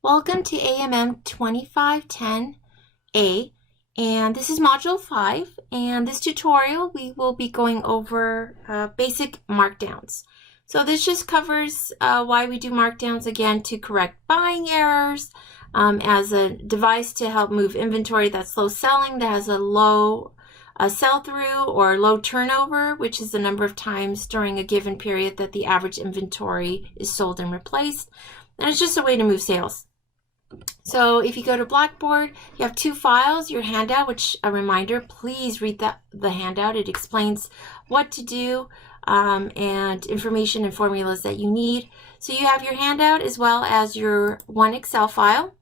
Welcome to AMM 2510A, and this is Module 5, and this tutorial we will be going over basic markdowns. So this just covers why we do markdowns, again, to correct buying errors, as a device to help move inventory that's slow selling, that has a low sell-through or low turnover, which is the number of times during a given period that the average inventory is sold and replaced. And it's just a way to move sales. So if you go to Blackboard, you have two files, your handout, which a reminder, please read the handout. It explains what to do and information and formulas that you need. So you have your handout as well as your one Excel file.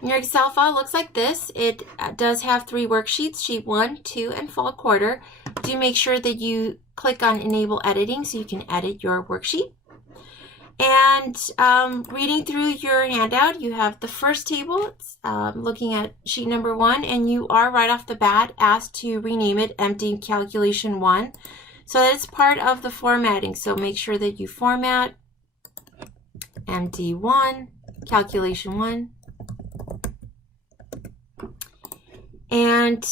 And your Excel file looks like this. It does have 3 worksheets, sheet 1, 2, and fall quarter. Do make sure that you click on Enable Editing so you can edit your worksheet. And reading through your handout, you have the first table, looking at sheet number 1, and you are right off the bat asked to rename it Empty Calculation 1. So that's part of the formatting. So make sure that you format MD1, Calculation 1. And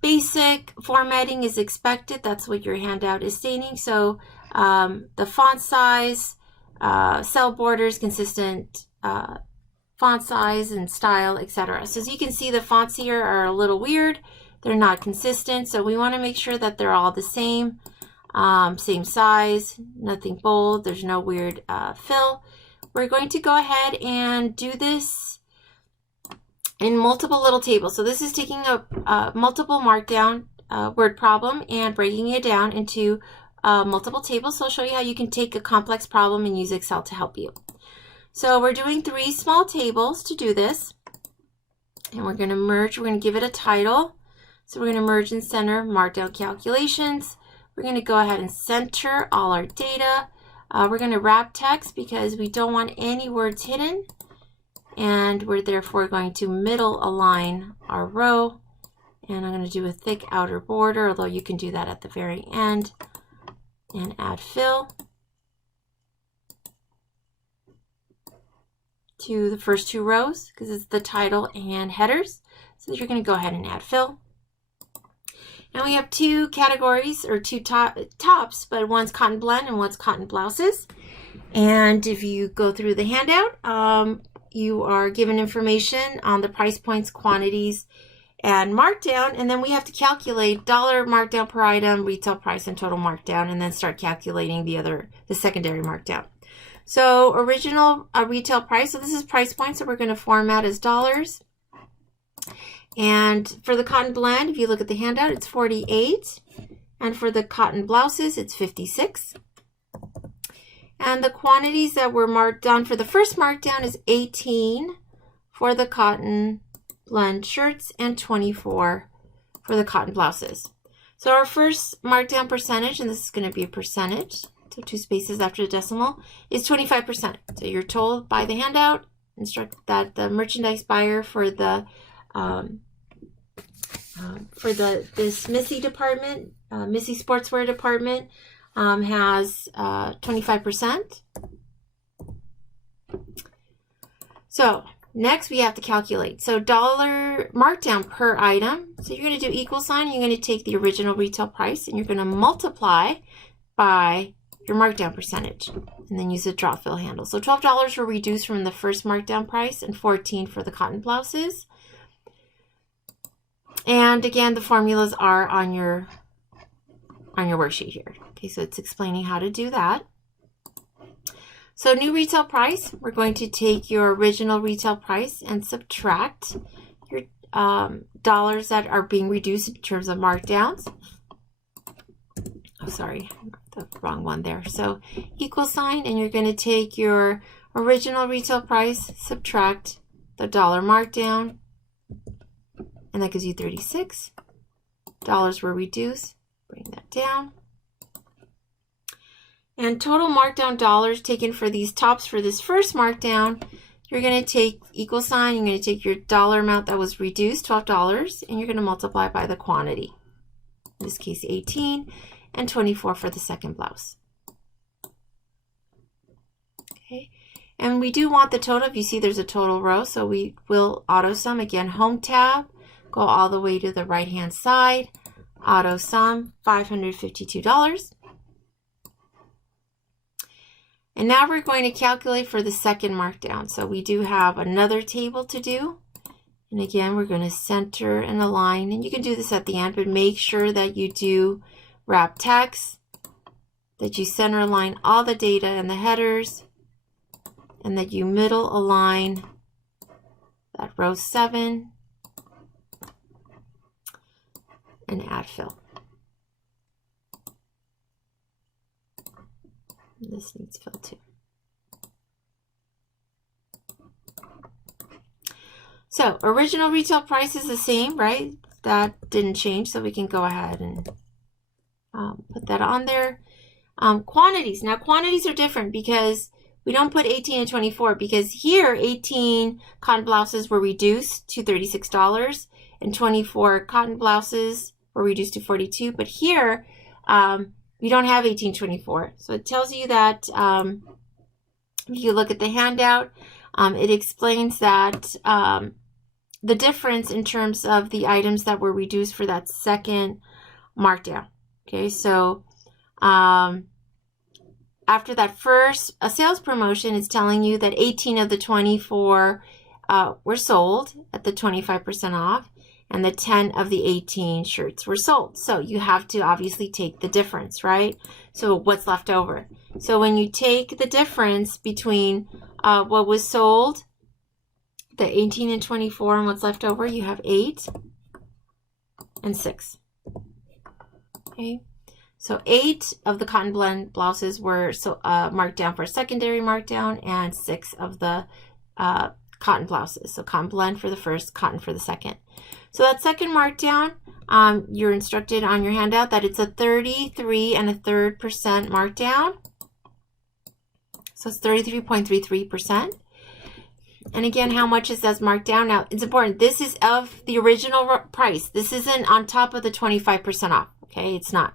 basic formatting is expected. That's what your handout is stating. So the font size, cell borders, consistent font size and style, etc. So as you can see, the fonts here are a little weird. They're not consistent, so we want to make sure that they're all the same size, nothing bold, there's no weird fill. We're going to go ahead and do this in multiple little tables. So this is taking a multiple markdown word problem and breaking it down into multiple tables. So I'll show you how you can take a complex problem and use Excel to help you. So we're doing 3 small tables to do this. And we're going to merge. We're going to give it a title. So we're going to merge and center markdown calculations. We're going to go ahead and center all our data. We're going to wrap text because we don't want any words hidden. And we're therefore going to middle align our row. And I'm going to do a thick outer border, although you can do that at the very end. And add fill to the first 2 rows because it's the title and headers. So you're going to go ahead and add fill. And we have 2 categories, or 2 tops, but one's cotton blend and one's cotton blouses. And if you go through the handout, you are given information on the price points, quantities, and markdown, and then we have to calculate dollar markdown per item, retail price, and total markdown, and then start calculating the secondary markdown. So original retail price, so this is price point, so we're going to format as dollars. And for the cotton blend, if you look at the handout, it's 48, and for the cotton blouses, it's 56. And the quantities that were marked down for the first markdown is 18 for the cotton blend shirts and 24 for the cotton blouses. So our first markdown percentage, and this is going to be a percentage, so 2 spaces after the decimal, is 25%. So you're told by the handout, instruct that the merchandise buyer for the this Missy department, Missy sportswear department, has 25%. So next, we have to calculate. So dollar markdown per item. So you're going to do equal sign. You're going to take the original retail price and you're going to multiply by your markdown percentage and then use the draw fill handle. So $12 were reduced from the first markdown price and 14 for the cotton blouses. And again, the formulas are on your worksheet here. Okay, so it's explaining how to do that. So new retail price, we're going to take your original retail price and subtract your dollars that are being reduced in terms of markdowns. Oh, sorry, the wrong one there. So equal sign, and you're going to take your original retail price, subtract the dollar markdown, and that gives you 36. Dollars were reduced, bring that down. And total markdown dollars taken for these tops for this first markdown, you're going to take equal sign, you're going to take your dollar amount that was reduced, $12, and you're going to multiply by the quantity. In this case, 18, and 24 for the second blouse. Okay, And we do want the total. If you see there's a total row, so we will auto sum. Again, home tab, go all the way to the right hand side, auto sum, $552. And now we're going to calculate for the second markdown. So we do have another table to do. And again, we're going to center and align. And you can do this at the end, but make sure that you do wrap text, that you center align all the data and the headers, and that you middle align that row 7 and add fill. This needs fill too. So original retail price is the same, right? That didn't change, so we can go ahead and put that on there. Quantities. Now quantities are different because we don't put 18 and 24 because here 18 cotton blouses were reduced to $36 and 24 cotton blouses were reduced to $42. But here we don't have 1824. So it tells you that if you look at the handout, it explains that the difference in terms of the items that were reduced for that second markdown. Okay, so after that first sales promotion, it's telling you that 18 of the 24 were sold at the 25% off, and the 10 of the 18 shirts were sold. So you have to obviously take the difference, right? So what's left over? So when you take the difference between what was sold, the 18 and 24, and what's left over, you have 8 and 6. Okay. So 8 of the cotton blend blouses were marked down for a secondary markdown, and 6 of the cotton blouses. So cotton blend for the first, cotton for the second. So that second markdown, you're instructed on your handout that it's a 33 1/3% markdown. So it's 33.33%. And again, how much is that marked down? Now, it's important. This is of the original price. This isn't on top of the 25% off. Okay, it's not.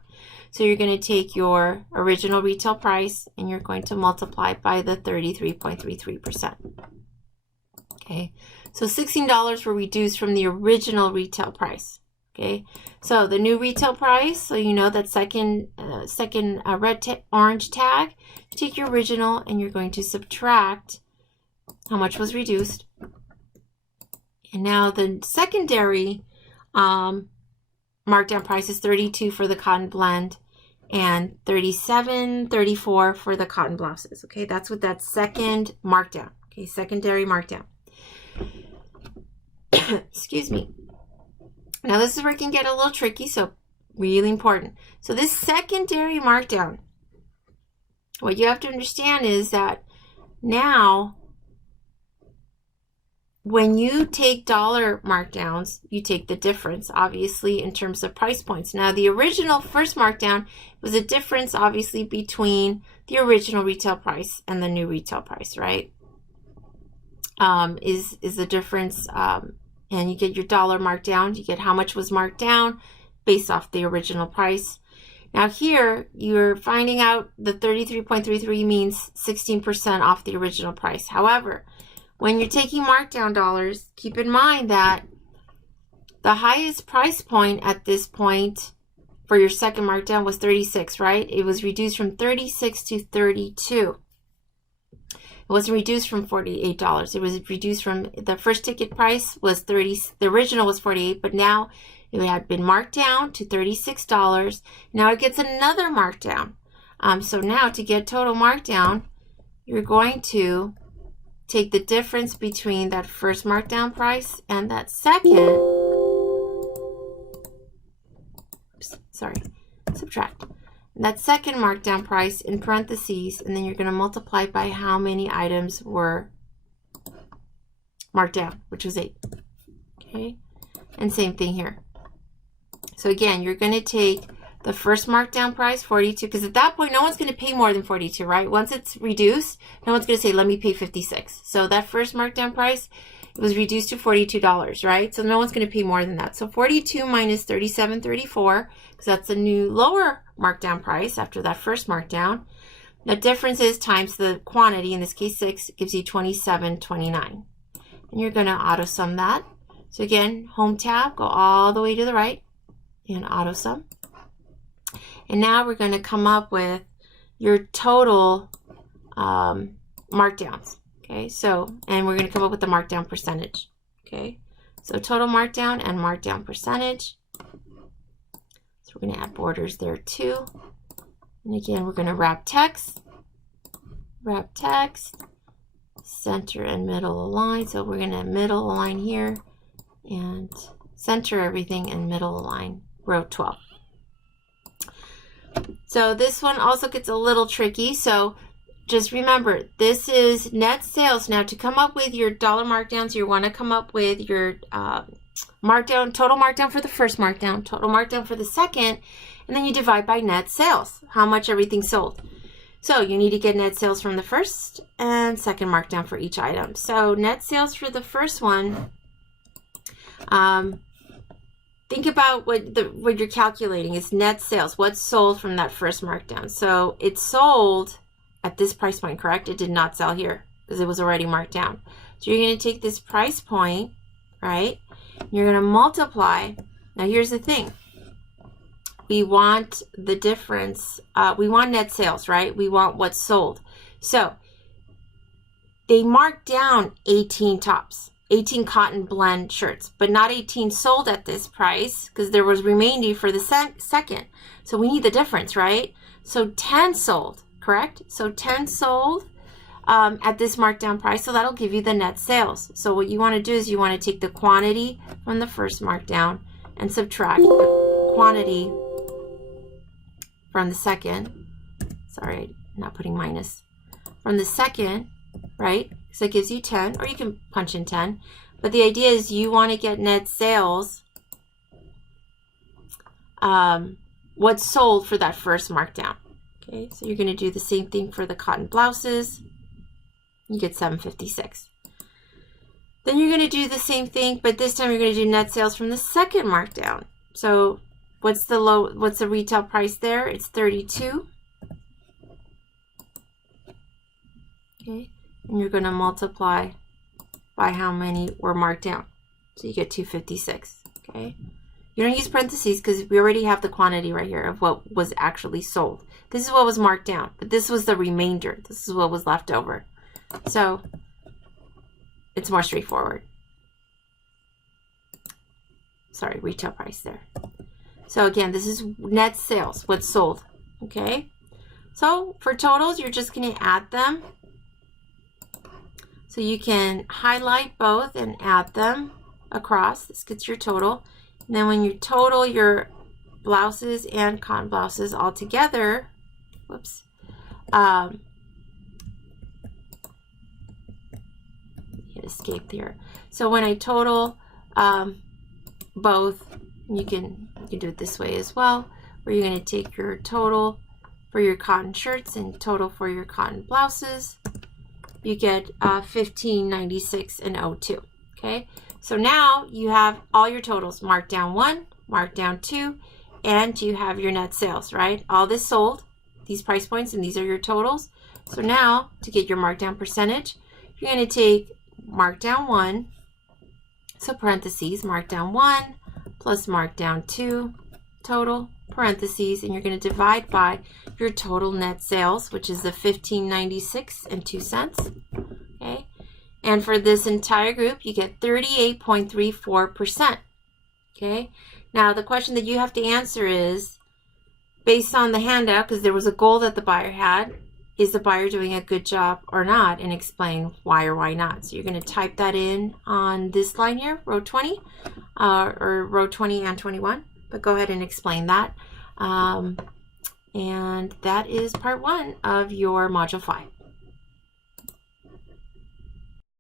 So you're going to take your original retail price and you're going to multiply by the 33.33%. Okay, so $16 were reduced from the original retail price. Okay, so the new retail price, so you know that second orange tag, take your original and you're going to subtract how much was reduced. And now the secondary markdown price is 32 for the cotton blend and 37.34 for the cotton blouses. Okay, that's what that second markdown. Okay, secondary markdown. Excuse me. Now this is where it can get a little tricky, so really important. So this secondary markdown, what you have to understand is that now when you take dollar markdowns, you take the difference, obviously, in terms of price points. Now, the original first markdown was a difference, obviously, between the original retail price and the new retail price, right? Is the difference, and you get your dollar markdown. You get how much was marked down based off the original price. Now here, you're finding out the 33.33 means 16% off the original price. However, when you're taking markdown dollars, keep in mind that the highest price point at this point for your second markdown was 36, right? It was reduced from 36 to 32. It wasn't reduced from $48. It was reduced from the first ticket price was 30. The original was 48, but now it had been marked down to $36. Now it gets another markdown. So now to get total markdown, you're going to take the difference between that first markdown price and that second. Subtract. That second markdown price in parentheses, and then you're going to multiply by how many items were marked down, which was 8. Okay, and same thing here. So again, you're going to take the first markdown price, 42, because at that point, no one's going to pay more than 42, right? Once it's reduced, no one's going to say, let me pay 56. So that first markdown price, it was reduced to $42, right? So no one's going to pay more than that. So 42 minus 37.34, because that's a new lower markdown price after that first markdown. The difference is times the quantity, in this case 6, gives you 27.29. And you're going to auto sum that. So again, Home tab, go all the way to the right and auto sum. And now we're going to come up with your total markdowns. Okay, so, and we're going to come up with the markdown percentage. Okay, so total markdown and markdown percentage. So we're going to add borders there too. And again, we're going to wrap text, center and middle align. So we're going to middle align here and center everything and middle align row 12. So this one also gets a little tricky. So just remember, this is net sales. Now to come up with your dollar markdowns, you want to come up with your markdown, total markdown for the first markdown, total markdown for the second, and then you divide by net sales, how much everything sold. So you need to get net sales from the first and second markdown for each item. So net sales for the first one, think about what you're calculating is net sales. What's sold from that first markdown? So it sold at this price point, correct? It did not sell here because it was already marked down. So you're going to take this price point, right? You're going to multiply. Now here's the thing. We want the difference. We want net sales, right? We want what's sold. So they marked down 18 tops. 18 cotton blend shirts, but not 18 sold at this price because there was remaining for the second. So we need the difference, right? So 10 sold, correct? So 10 sold at this markdown price. So that'll give you the net sales. So what you want to do is you want to take the quantity from the first markdown and subtract the quantity from the second. Sorry, I'm not putting minus. From the second, right? So it gives you 10, or you can punch in 10. But the idea is you want to get net sales, what's sold for that first markdown. Okay, so you're going to do the same thing for the cotton blouses. You get 756. Then you're going to do the same thing, but this time you're going to do net sales from the second markdown. So what's the retail price there? It's 32. Okay. And you're going to multiply by how many were marked down. So you get 256, okay? You don't use parentheses because we already have the quantity right here of what was actually sold. This is what was marked down, but this was the remainder. This is what was left over. So it's more straightforward. Sorry, retail price there. So again, this is net sales, what's sold, okay? So for totals, you're just going to add them. So you can highlight both and add them across. This gets your total. And then when you total your blouses and cotton blouses all together, whoops, hit escape there. So when I total both, you can do it this way as well, where you're going to take your total for your cotton shirts and total for your cotton blouses. You get 1596 and 02. Okay, so now you have all your totals: markdown 1, markdown 2, and you have your net sales, right? All this sold, these price points, and these are your totals. So now to get your markdown percentage, you're going to take markdown 1, so parentheses, markdown 1 plus markdown 2 total, parentheses, and you're going to divide by your total net sales, which is the 1596 and 2 cents. Okay, and for this entire group, you get 38.34%. Okay, now the question that you have to answer is, based on the handout, because there was a goal that the buyer had, is the buyer doing a good job or not, and explain why or why not. So you're going to type that in on this line here, row 20, or row 20 and 21. But go ahead and explain that. And that is part 1 of your Module 5.